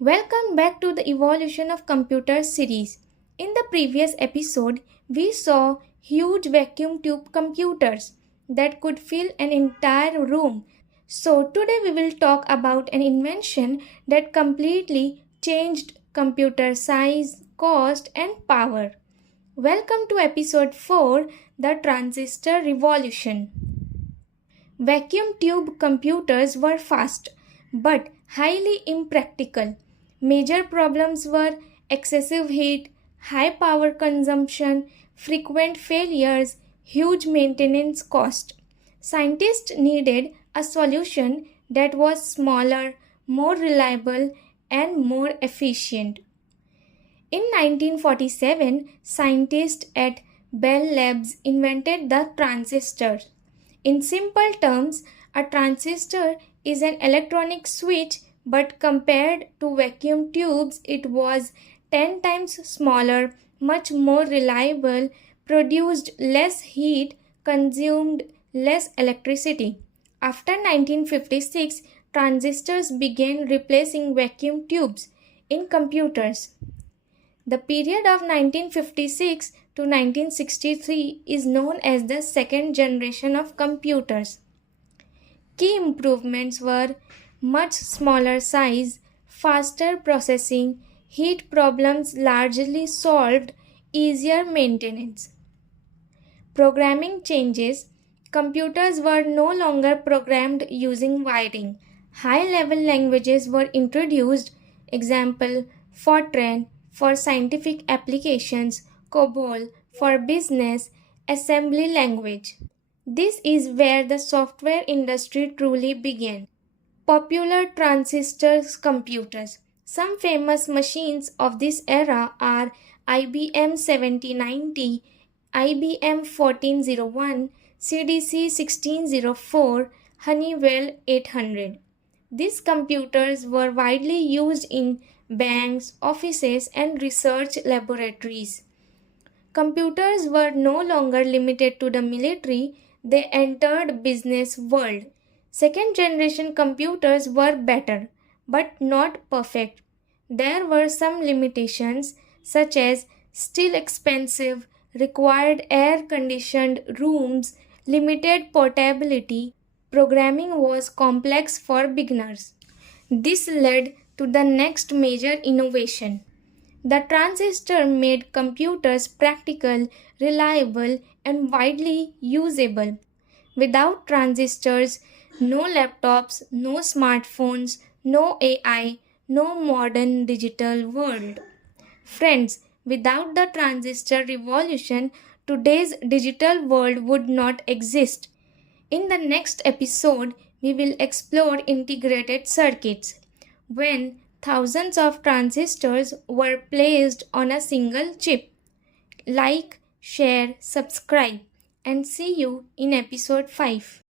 Welcome back to the Evolution of Computers series. In the previous episode, we saw huge vacuum tube computers that could fill an entire room. So, today we will talk about an invention that completely changed computer size, cost, and power. Welcome to episode 4, the Transistor Revolution. Vacuum tube computers were fast but highly impractical. Major problems were excessive heat, high power consumption, frequent failures, huge maintenance cost. Scientists needed a solution that was smaller, more reliable, and more efficient. In 1947, scientists at Bell Labs invented the transistor. In simple terms, a transistor is an electronic switch, but compared to vacuum tubes, it was 10 times smaller, much more reliable, produced less heat, consumed less electricity. After 1956, transistors began replacing vacuum tubes in computers. The period of 1956 to 1963 is known as the second generation of computers. Key improvements were much smaller size, faster processing, heat problems largely solved, easier maintenance. Programming changes. Computers were no longer programmed using wiring. High-level languages were introduced, example FORTRAN for scientific applications, COBOL for business, assembly language. This is where the software industry truly began. Popular transistor computers. Some famous machines of this era are IBM 7090, IBM 1401, CDC 1604, Honeywell 800. These computers were widely used in banks, offices, and research laboratories. Computers were no longer limited to the military, they entered business world. Second generation computers were better, but not perfect. There were some limitations such as still expensive, required air-conditioned rooms, limited portability, programming was complex for beginners. This led to the next major innovation. The transistor made computers practical, reliable, and widely usable. Without transistors, no laptops, no smartphones, no AI, no modern digital world. Friends, without the transistor revolution, today's digital world would not exist. In the next episode, we will explore integrated circuits, when thousands of transistors were placed on a single chip. Like, share, subscribe, and see you in episode 5.